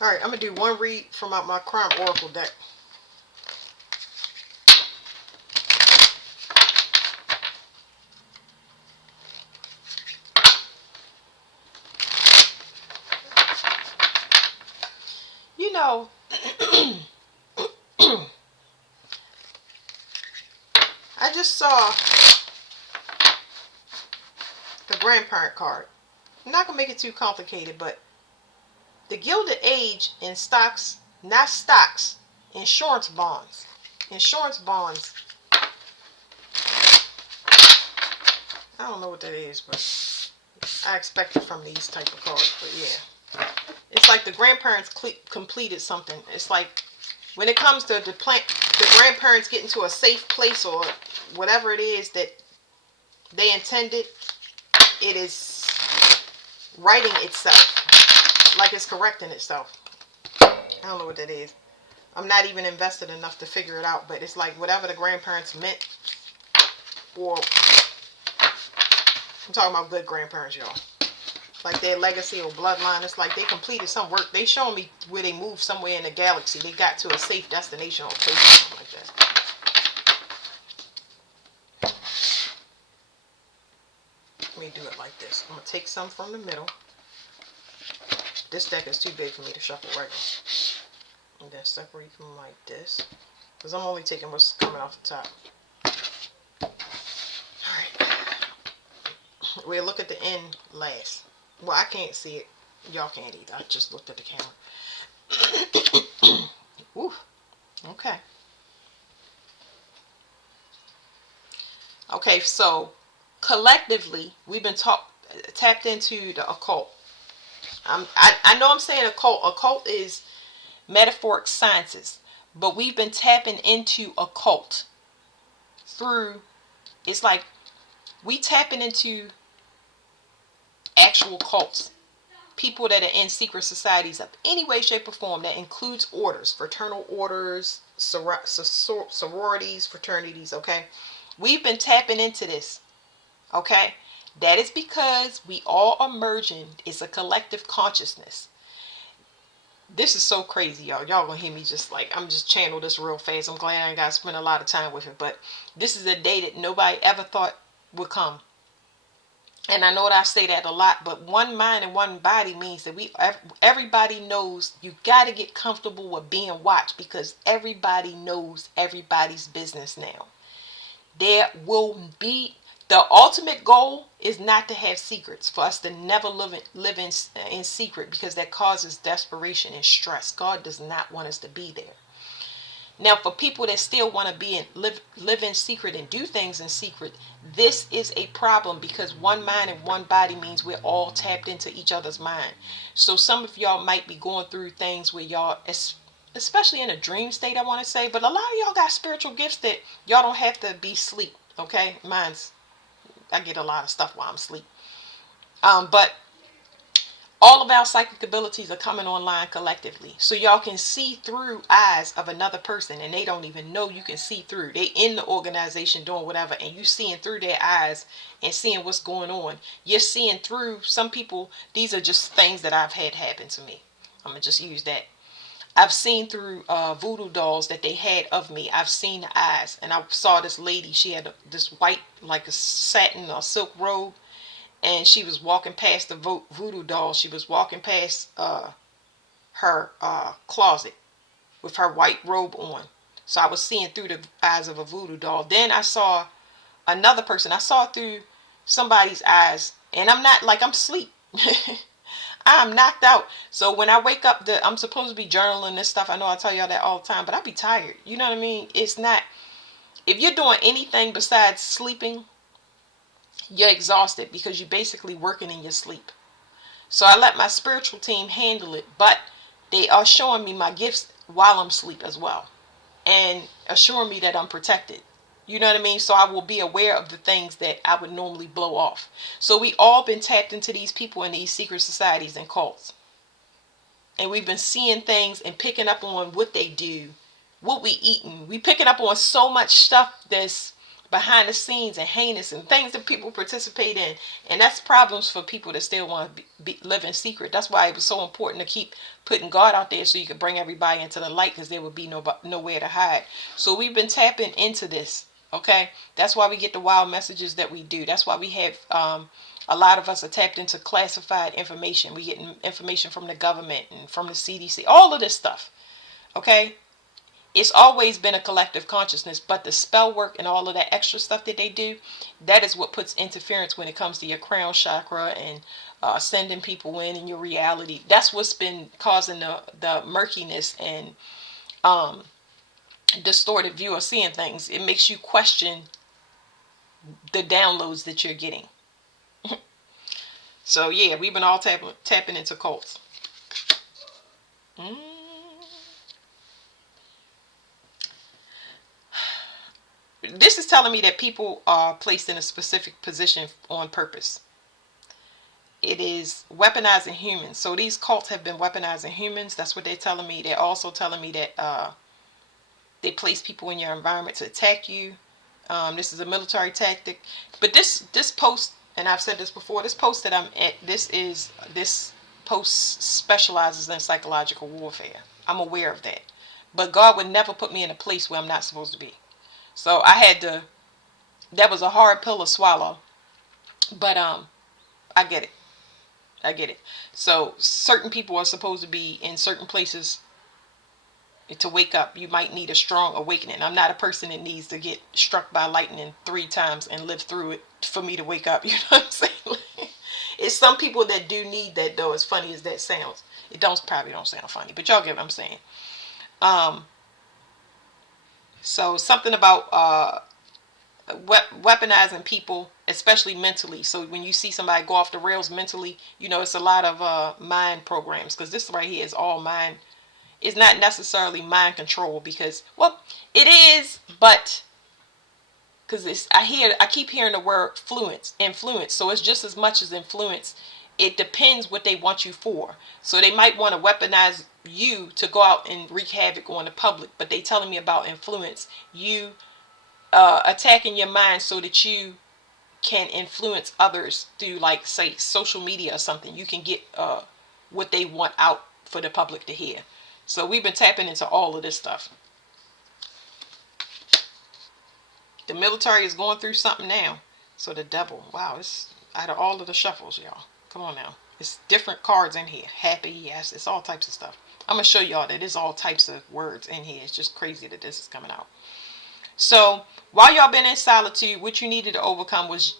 All right, I'm gonna do one read from out my crime oracle deck. You know, I just saw the grandparent card. I'm not gonna make it too complicated, but the Gilded Age in stocks, not stocks, insurance bonds. Insurance bonds. I don't know what that is, but I expect it from these type of cards. But yeah, it's like the grandparents completed something. It's like when it comes to the grandparents getting to a safe place or whatever it is that they intended, it is writing itself, like it's correcting itself. I don't know what that is. I'm not even invested enough to figure it out, but it's like whatever the grandparents meant, or I'm talking about good grandparents, y'all. Like their legacy or bloodline, it's like they completed some work. They showing me where they moved somewhere in the galaxy. They got to a safe destination or place or something like that. Let me do it like this. I'm gonna take some from the middle. This deck is too big for me to shuffle regular. And then separate them like this. Because I'm only taking what's coming off the top. Alright. We'll look at the end last. Well, I can't see it. Y'all can't either. I just looked at the camera. Ooh. Okay. Okay, so collectively, we've been tapped into the occult. I know I'm saying occult. Occult is metaphoric sciences, but we've been tapping into occult through. It's like we tapping into actual cults, people that are in secret societies of any way, shape, or form. That includes orders, fraternal orders, sororities, fraternities. Okay, we've been tapping into this. Okay, that is because we all are merging. It's a collective consciousness. This is so crazy, y'all. Y'all gonna hear me just like I'm just channel this real fast. I'm glad I ain't gotta spend a lot of time with it, but this is a day that nobody ever thought would come. And I know that I say that a lot, but one mind and one body means that everybody knows you got to get comfortable with being watched because everybody knows everybody's business now. There will be the ultimate goal is not to have secrets, for us to never live in secret, because that causes desperation and stress. God does not want us to be there. Now, for people that still want to live in secret and do things in secret, this is a problem because one mind and one body means we're all tapped into each other's mind. So some of y'all might be going through things where y'all, especially in a dream state, I want to say, but a lot of y'all got spiritual gifts that y'all don't have to be asleep. Okay, I get a lot of stuff while I'm asleep. But all of our psychic abilities are coming online collectively, so y'all can see through eyes of another person and they don't even know you can see through. They in the organization doing whatever and you seeing through their eyes and seeing what's going on. You're seeing through some people. These are just things that I've had happen to me. I'm gonna just use that. I've seen through voodoo dolls that they had of me. I've seen the eyes, and I saw this lady. She had this white, like a satin or silk robe, and she was walking past the voodoo doll. She was walking past her closet with her white robe on. So I was seeing through the eyes of a voodoo doll. Then I saw another person. I saw through somebody's eyes, and I'm not like I'm asleep. I'm knocked out. So when I wake up, I'm supposed to be journaling this stuff. I know I tell y'all that all the time, but I be tired. You know what I mean? It's not. If you're doing anything besides sleeping, you're exhausted because you're basically working in your sleep. So I let my spiritual team handle it, but they are showing me my gifts while I'm asleep as well, and assuring me that I'm protected. You know what I mean? So I will be aware of the things that I would normally blow off. So we all been tapped into these people in these secret societies and cults. And we've been seeing things and picking up on what they do, what we eating. We picking up on so much stuff that's behind the scenes and heinous and things that people participate in. And that's problems for people that still want to live in secret. That's why it was so important to keep putting God out there so you could bring everybody into the light, because there would be nowhere to hide. So we've been tapping into this. Okay, that's why we get the wild messages that we do. That's why we have a lot of us are tapped into classified information. We get information from the government and from the CDC, all of this stuff. Okay, it's always been a collective consciousness, but the spell work and all of that extra stuff that they do, that is what puts interference when it comes to your crown chakra and sending people in your reality. That's what's been causing the murkiness and um, distorted view of seeing things. It makes you question the downloads that you're getting. So yeah, we've been all tapping into cults. Mm. This is telling me that people are placed in a specific position on purpose. It is weaponizing humans. So these cults have been weaponizing humans. That's what they're telling me. They're also telling me that they place people in your environment to attack you. This is a military tactic. But this post, and I've said this before, this post that I'm at, this post specializes in psychological warfare. I'm aware of that. But God would never put me in a place where I'm not supposed to be. So I had to, that was a hard pill to swallow. But I get it. I get it. So certain people are supposed to be in certain places to wake up. You might need a strong awakening. I'm not a person that needs to get struck by lightning 3 times and live through it for me to wake up. You know what I'm saying? It's some people that do need that, though, as funny as that sounds. It probably don't sound funny, but y'all get what I'm saying. Um, so something about weaponizing people, especially mentally. So when you see somebody go off the rails mentally, it's a lot of mind programs, because this right here is all mind. It's not necessarily mind control, because, well, it is, but because I keep hearing the word influence. So it's just as much as influence. It depends what they want you for. So they might want to weaponize you to go out and wreak havoc on the public, but they telling me about influence. You attacking your mind so that you can influence others through, like, say, social media or something. You can get what they want out for the public to hear. So we've been tapping into all of this stuff. The military is going through something now. So the devil, wow, it's out of all of the shuffles, y'all. Come on now. It's different cards in here. Happy, yes, it's all types of stuff. I'm going to show y'all that there's all types of words in here. It's just crazy that this is coming out. So while y'all been in solitude, what you needed to overcome was,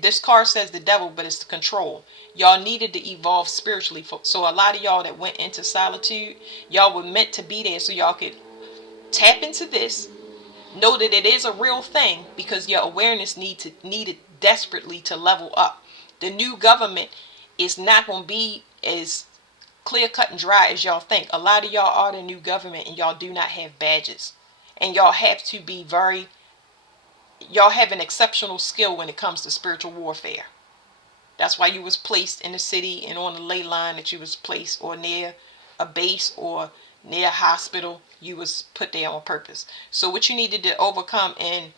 this card says the devil, but it's the control. Y'all needed to evolve spiritually. So a lot of y'all that went into solitude, y'all were meant to be there so y'all could tap into this, know that it is a real thing, because your awareness needed desperately to level up. The new government is not going to be as clear cut and dry as y'all think. A lot of y'all are the new government and y'all do not have badges. And y'all have to be y'all have an exceptional skill when it comes to spiritual warfare. That's why you was placed in the city and on the ley line that you was placed, or near a base or near a hospital. You was put there on purpose. So what you needed to overcome and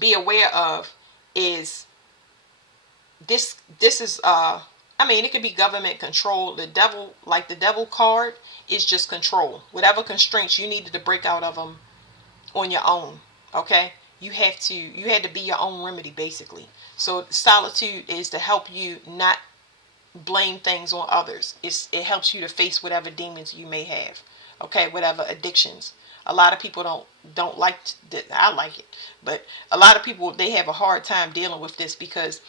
be aware of is this is it could be government control. The devil card is just control. Whatever constraints you needed to break out of them on your own. Okay, you had to be your own remedy, basically. So solitude is to help you not blame things on others. It helps you to face whatever demons you may have. Okay, whatever addictions. A lot of people don't like that. I like it, but a lot of people, they have a hard time dealing with this, because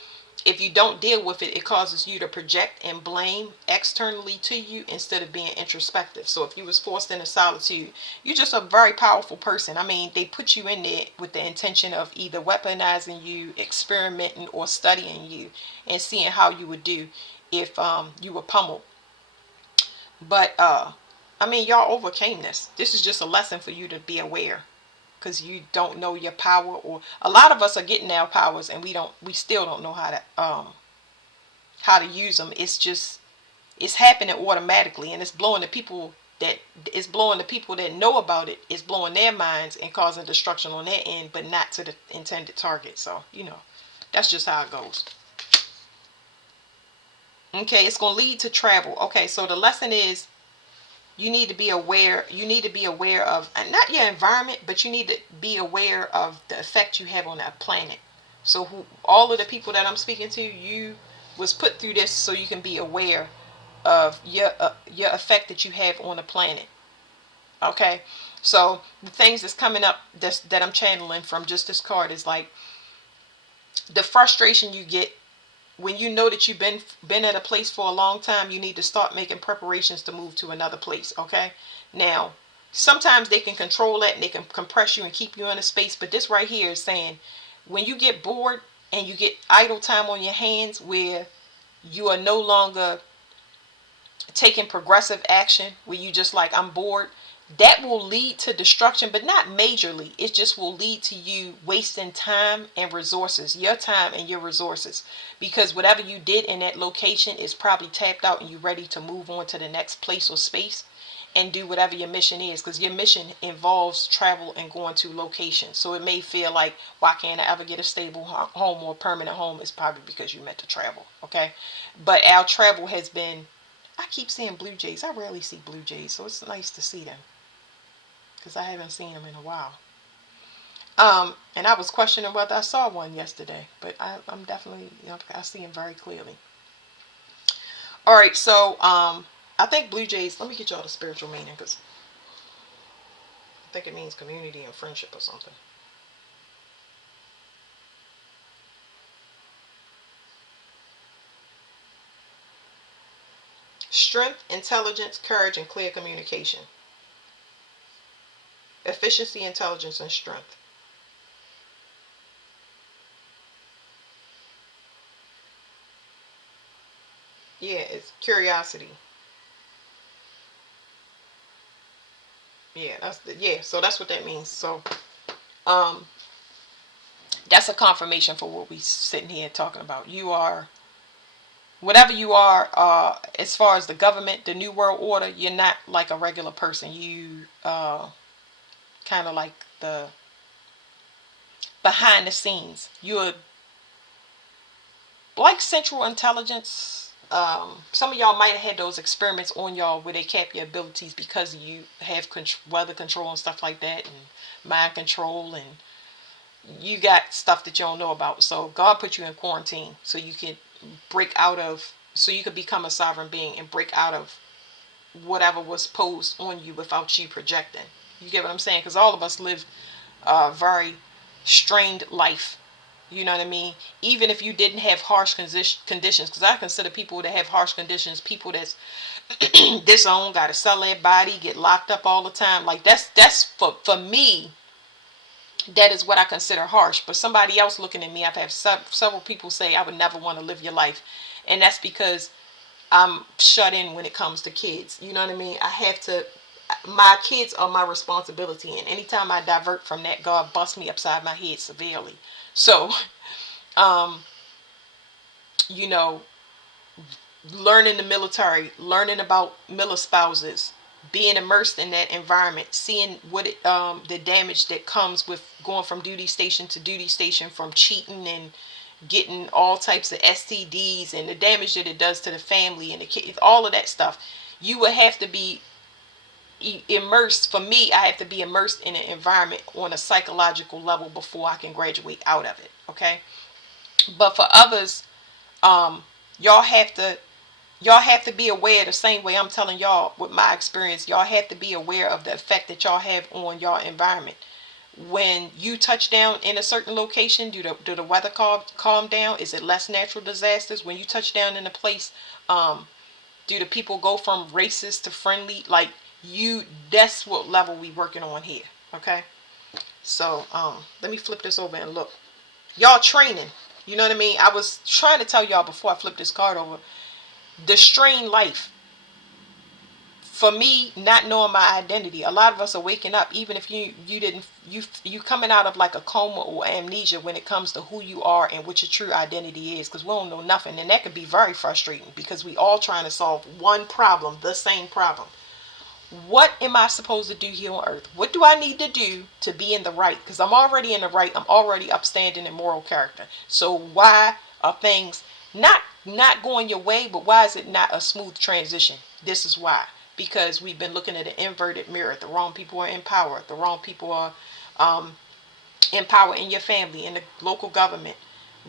if you don't deal with it, it causes you to project and blame externally to you instead of being introspective. So if you was forced into solitude, you're just a very powerful person. They put you in there with the intention of either weaponizing you, experimenting, or studying you and seeing how you would do if you were pummeled. But y'all overcame this. This is just a lesson for you to be aware, because you don't know your power, or a lot of us are getting our powers and we still don't know how to use them. It's happening automatically, and it's blowing the people that is blowing the people that know about it, is blowing their minds and causing destruction on their end, but not to the intended target. So, that's just how it goes. Okay, it's going to lead to travel. Okay, so the lesson is you need to be aware. You need to be aware of not your environment, but you need to be aware of the effect you have on that planet. So all of the people that I'm speaking to, you was put through this so you can be aware of your effect that you have on the planet. Okay, so the things that's coming up that I'm channeling from just this card is like the frustration you get when you know that you've been at a place for a long time. You need to start making preparations to move to another place. Okay, now sometimes they can control that and they can compress you and keep you in a space, but this right here is saying when you get bored and you get idle time on your hands where you are no longer taking progressive action, where you just like, I'm bored, that will lead to destruction, but not majorly. It just will lead to you wasting time and resources, your time and your resources, because whatever you did in that location is probably tapped out and you're ready to move on to the next place or space and do whatever your mission is, because your mission involves travel and going to locations. So it may feel like, why can't I ever get a stable home or permanent home? It's probably because you meant to travel. Okay, but our travel has been, I keep seeing blue jays. I rarely see blue jays, so it's nice to see them because I haven't seen them in a while. And I was questioning whether I saw one yesterday, but I'm definitely, I see them very clearly. All right, so I think blue jays. Let me get y'all the spiritual meaning, because I think it means community and friendship or something. Strength, intelligence, courage, and clear communication. Efficiency, intelligence, and strength. Yeah, it's curiosity. Yeah, so that's what that means. So um that's a confirmation for what we sitting here talking about. You are whatever you are, as far as the government, the new world order. You're not like a regular person. You kind of like the behind the scenes. You're like central intelligence. Some of y'all might have had those experiments on y'all where they cap your abilities because you have weather control and stuff like that, and mind control, and you got stuff that you don't know about. So God put you in quarantine so you could so you could become a sovereign being and break out of whatever was posed on you without you projecting. You get what I'm saying? Because all of us live a very strained life. You know what I mean? Even if you didn't have harsh conditions, because I consider people that have harsh conditions people that's disowned, got to sell their body, get locked up all the time. Like that's for me. That is what I consider harsh. But somebody else looking at me, I've had several people say I would never want to live your life, and that's because I'm shut in when it comes to kids. You know what I mean? I have to. My kids are my responsibility, and anytime I divert from that, God busts me upside my head severely. So, um, you know, learning the military, learning about spouses, being immersed in that environment, seeing what the damage that comes with going from duty station to duty station, from cheating and getting all types of STDs, and the damage that it does to the family and the kids, all of that stuff. You would have to be immersed. For me, I have to be immersed in an environment on a psychological level before I can graduate out of it. Okay, but for others, um, y'all have to y'all have to be aware the same way I'm telling y'all with my experience. Y'all have to be aware of the effect that y'all have on y'all environment. When you touch down in a certain location, do the weather calm down? Is it less natural disasters? When you touch down in a place, do the people go from racist to friendly? Like, that's what level we working on here. Okay, so let me flip this over and look. Y'all training. You know what I mean? I was trying to tell y'all before I flip this card over. The strained life. For me, not knowing my identity, a lot of us are waking up, even if you didn't, you coming out of like a coma or amnesia when it comes to who you are and what your true identity is, because we don't know nothing. And that could be very frustrating because we all trying to solve one problem, the same problem. What am I supposed to do here on earth? What do I need to do to be in the right? Because I'm already in the right. I'm already upstanding in moral character. So why are things not going your way? But why is it not a smooth transition? This is why. Because we've been looking at an inverted mirror. The wrong people are in power. The wrong people are in power in your family, in the local government.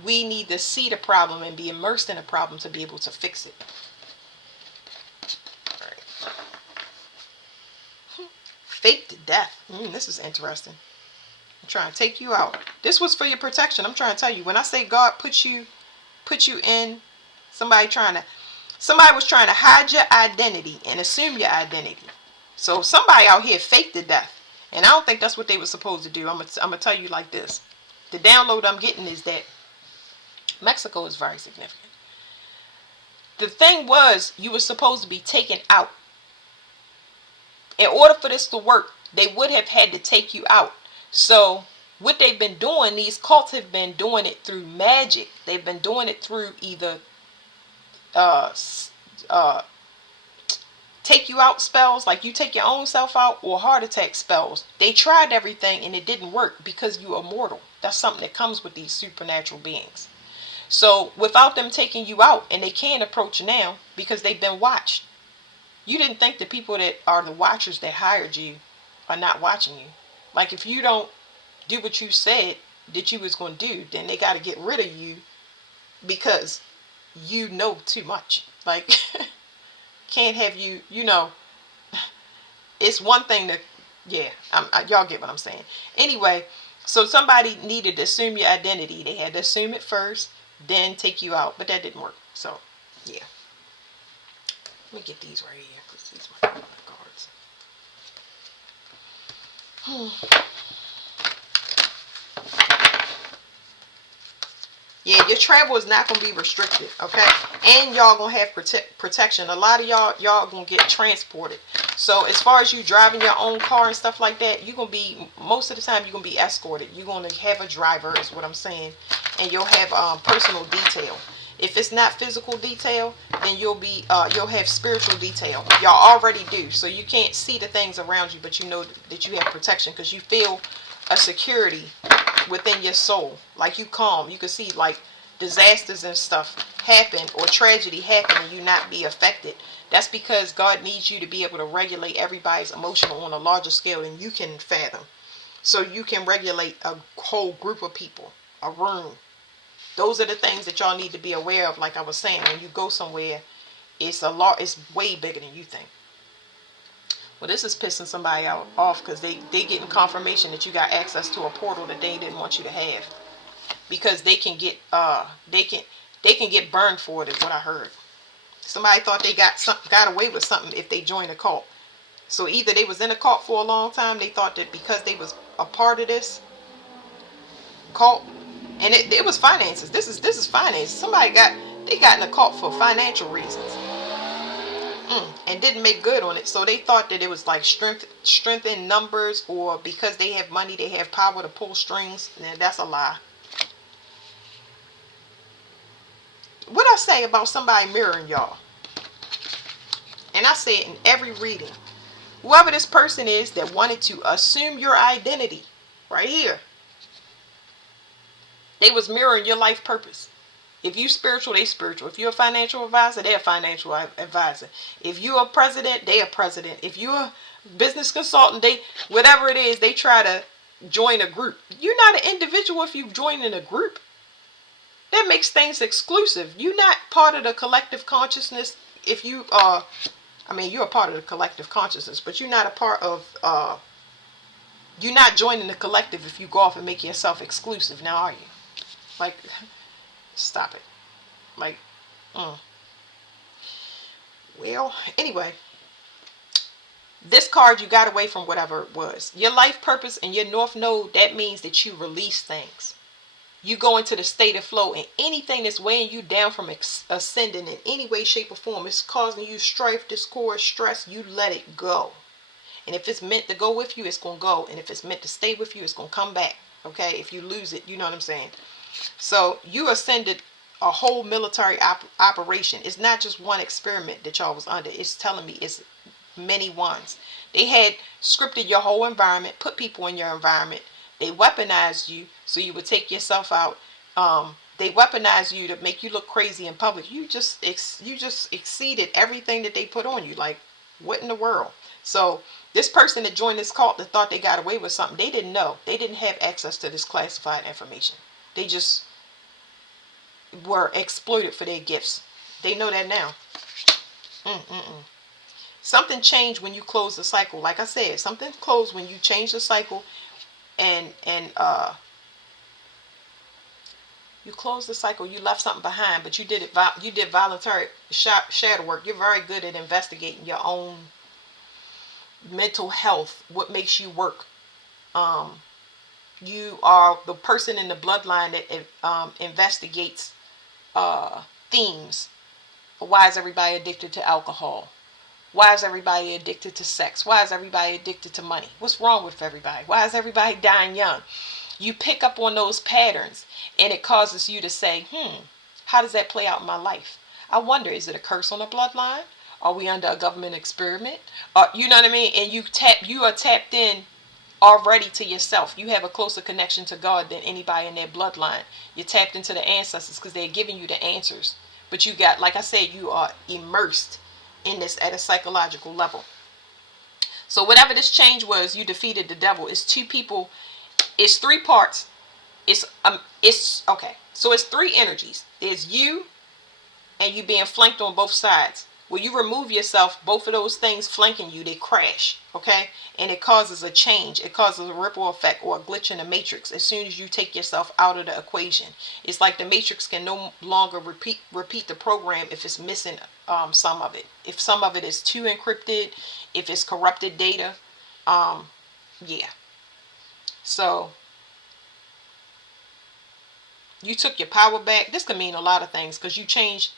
We need to see the problem and be immersed in the problem to be able to fix it. All right. Fake to death. This is interesting. I'm trying to take you out. This was for your protection. I'm trying to tell you. When I say God put you in, somebody was trying to hide your identity and assume your identity. So somebody out here faked to death. And I don't think that's what they were supposed to do. I'm gonna tell you like this. The download I'm getting is that Mexico is very significant. The thing was, you were supposed to be taken out. In order for this to work, they would have had to take you out. So what they've been doing, these cults have been doing it through magic. They've been doing it through either uh, take you out spells, like you take your own self out, or heart attack spells. They tried everything and it didn't work because you're immortal. That's something that comes with these supernatural beings. So without them taking you out, and they can't approach now because they've been watched. You didn't think the people that are the watchers that hired you are not watching you. Like if you don't do what you said that you was going to do, then they got to get rid of you because you know too much. Like can't have you, it's one thing to, yeah, y'all get what I'm saying. Anyway, so somebody needed to assume your identity. They had to assume it first, then take you out, but that didn't work. So yeah, let me get these right here because these are my cards. Yeah, your travel is not going to be restricted, okay? And y'all going to have protection. A lot of y'all going to get transported. So as far as you driving your own car and stuff like that, you're going to be, most of the time, you're going to be escorted. You're going to have a driver is what I'm saying. And you'll have personal detail. If it's not physical detail, then you'll have spiritual detail. Y'all already do. So you can't see the things around you, but you know that you have protection because you feel a security within your soul. Like you calm. You can see like disasters and stuff happen or tragedy happen and you not be affected. That's because God needs you to be able to regulate everybody's emotional on a larger scale than you can fathom. So you can regulate a whole group of people, a room. Those are the things that y'all need to be aware of. Like I was saying, when you go somewhere, it's way bigger than you think. Well, this is pissing somebody off because they getting confirmation that you got access to a portal that they didn't want you to have, because they can get burned for it, is what I heard. Somebody thought they got away with something if they joined a cult. So either they was in a cult for a long time, they thought that because they was a part of this cult, and it was finances. This is finance. Somebody got in a cult for financial reasons. And didn't make good on it. So they thought that it was like strength in numbers, or because they have money, they have power to pull strings. And that's a lie. What I say about somebody mirroring y'all, and I say it in every reading. Whoever this person is that wanted to assume your identity, right here, they was mirroring your life purpose. If you spiritual, they spiritual. If you're a financial advisor, they're a financial advisor. If you're a president, they a president. If you're a business consultant, whatever it is, they try to join a group. You're not an individual if you join in a group. That makes things exclusive. You're not part of the collective consciousness. If you you're a part of the collective consciousness, but you're not a part of you're not joining the collective if you go off and make yourself exclusive. Now are you? Like, stop it. Like, well, anyway, this card, you got away from whatever it was. Your life purpose and your North Node, that means that you release things. You go into the state of flow, and anything that's weighing you down from ascending in any way, shape, or form, it's causing you strife, discord, stress, you let it go. And if it's meant to go with you, it's going to go. And if it's meant to stay with you, it's going to come back. Okay? If you lose it, you know what I'm saying? So you ascended a whole military operation. It's not just one experiment that y'all was under. It's telling me it's many ones. They had scripted your whole environment, put people in your environment. They weaponized you so you would take yourself out. They weaponized you to make you look crazy in public. You just exceeded everything that they put on you. Like, what in the world? So this person that joined this cult that thought they got away with something, they didn't know. They didn't have access to this classified information. They just were exploited for their gifts. They know that now. Mm-mm-mm. Something changed when you close the cycle. Like I said, something closed when you change the cycle, and you closed the cycle. You left something behind, but you did it. You did voluntary shadow work. You're very good at investigating your own mental health. What makes you work? Um, you are the person in the bloodline that investigates themes. Why is everybody addicted to alcohol? Why is everybody addicted to sex? Why is everybody addicted to money? What's wrong with everybody? Why is everybody dying young? You pick up on those patterns, and it causes you to say, how does that play out in my life? I wonder, is it a curse on the bloodline? Are we under a government experiment? You know what I mean? And you are tapped in already to yourself. You have a closer connection to God than anybody in their bloodline. You're tapped into the ancestors because they're giving you the answers. But you got, like I said, you are immersed in this at a psychological level. So whatever this change was, you defeated the devil. It's two people. It's three parts. It's okay. So it's three energies. There's you and you being flanked on both sides. When you remove yourself, both of those things flanking you, they crash. Okay, and it causes a change. It causes a ripple effect or a glitch in the matrix. As soon as you take yourself out of the equation, it's like the matrix can no longer repeat the program if it's missing some of it. If some of it is too encrypted, if it's corrupted data, yeah. So you took your power back. This could mean a lot of things because you changed.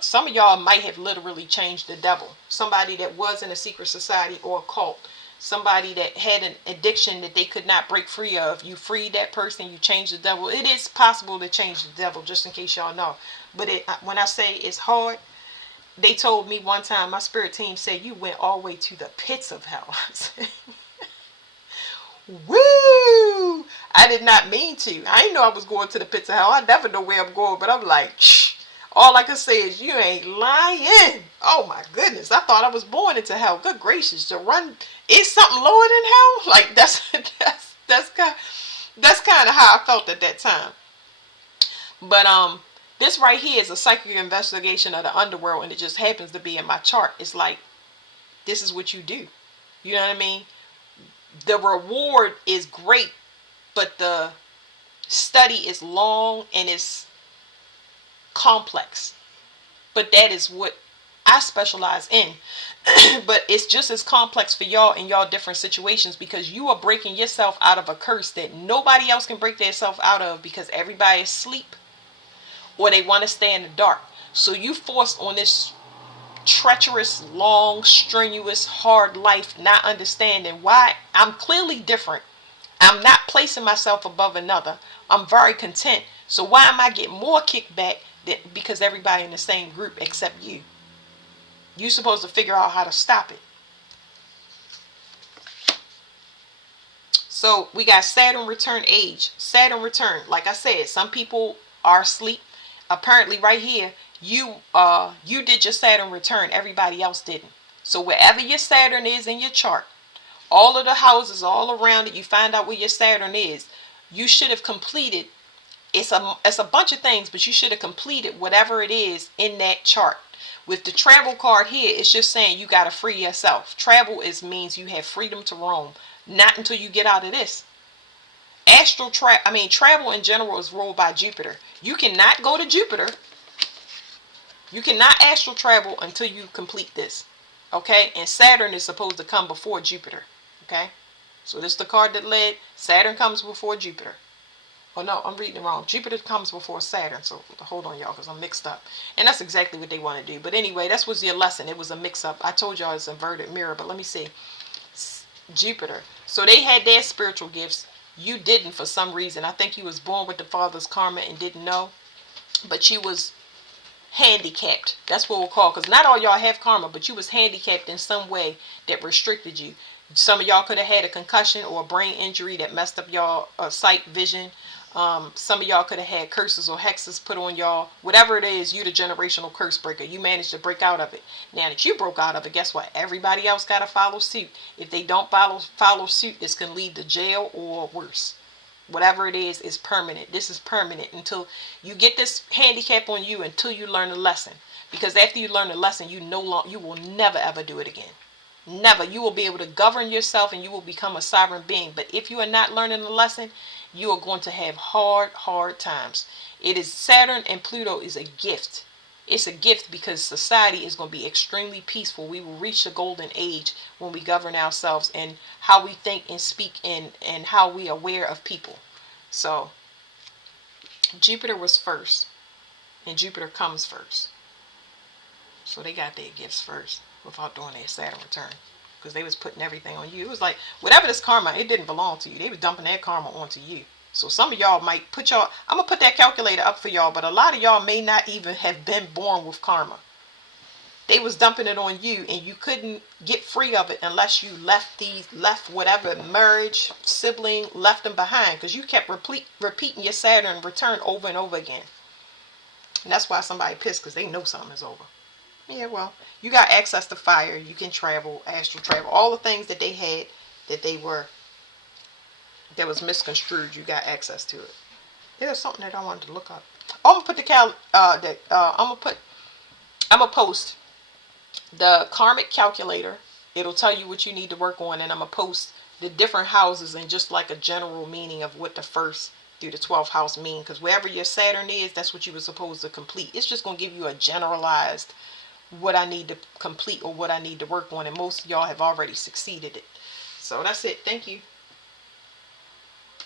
Some of y'all might have literally changed the devil. Somebody that was in a secret society or a cult. Somebody that had an addiction that they could not break free of. You freed that person. You changed the devil. It is possible to change the devil, just in case y'all know. But when I say it's hard, they told me one time, my spirit team said, you went all the way to the pits of hell. I said, woo! I did not mean to. I didn't know I was going to the pits of hell. I never know where I'm going, but I'm like, shh. All I can say is, you ain't lying. Oh my goodness. I thought I was born into hell. Good gracious. To run, is something lower than hell? Like, that's kind of how I felt at that time. But this right here is a psychic investigation of the underworld, and it just happens to be in my chart. It's like, this is what you do. You know what I mean? The reward is great, but the study is long and it's complex. But that is what I specialize in. But it's just as complex for y'all in y'all different situations, because you are breaking yourself out of a curse that nobody else can break themselves out of, because everybody is asleep or they want to stay in the dark. So you forced on this treacherous, long, strenuous, hard life, not understanding why I'm clearly different. I'm not placing myself above another. I'm very content. So why am I getting more kickback because everybody in the same group except you? You're supposed to figure out how to stop it. So we got Saturn return age. Saturn return. Like I said, some people are asleep. Apparently right here, you did your Saturn return. Everybody else didn't. So wherever your Saturn is in your chart, all of the houses all around it, you find out where your Saturn is. You should have completed. It's a bunch of things, but you should have completed whatever it is in that chart. With the travel card here, it's just saying you got to free yourself. Travel means you have freedom to roam. Not until you get out of this. Travel in general is ruled by Jupiter. You cannot go to Jupiter. You cannot astral travel until you complete this. Okay? And Saturn is supposed to come before Jupiter. Okay? So this is the card that led. Saturn comes before Jupiter. Oh no, I'm reading it wrong. Jupiter comes before Saturn. So hold on, y'all, because I'm mixed up. And that's exactly what they want to do. But anyway, that was your lesson. It was a mix-up. I told y'all it's inverted mirror, but let me see. Jupiter. So they had their spiritual gifts. You didn't for some reason. I think you was born with the father's karma and didn't know. But you was handicapped. That's what we'll call, because not all y'all have karma, but you was handicapped in some way that restricted you. Some of y'all could have had a concussion or a brain injury that messed up y'all sight, vision. Some of y'all could have had curses or hexes put on y'all. Whatever it is, you the generational curse breaker. You managed to break out of it. Now that you broke out of it, guess what? Everybody else got to follow suit. If they don't follow suit, this can lead to jail or worse. Whatever it is permanent. This is permanent until you get this handicap on you, until you learn the lesson. Because after you learn the lesson, you will never ever do it again. Never. You will be able to govern yourself and you will become a sovereign being. But if you are not learning the lesson, you are going to have hard times. It is Saturn and Pluto is a gift. It's a gift because society is going to be extremely peaceful. We will reach the golden age when we govern ourselves and how we think and speak and how we are aware of people. So Jupiter was first, and Jupiter comes first. So they got their gifts first without doing their Saturn return, because they was putting everything on you. It was like whatever this karma, it didn't belong to you. They were dumping that karma onto you. So some of y'all might I'm gonna put that calculator up for y'all, but a lot of y'all may not even have been born with karma. They was dumping it on you, and you couldn't get free of it unless you left whatever marriage, sibling, left them behind, because you kept repeating your Saturn return over and over again. And that's why somebody pissed, because they know something is over. Yeah, well, you got access to fire. You can travel, astral travel, all the things that they had that was misconstrued. You got access to it. There's something that I wanted to look up. Oh, I'm gonna put I'm gonna post the karmic calculator. It'll tell you what you need to work on, and I'm gonna post the different houses and just like a general meaning of what the first through the 12th house mean. Because wherever your Saturn is, that's what you were supposed to complete. It's just gonna give you a generalized what I need to complete or what I need to work on, and most of y'all have already succeeded it. So that's it. Thank you.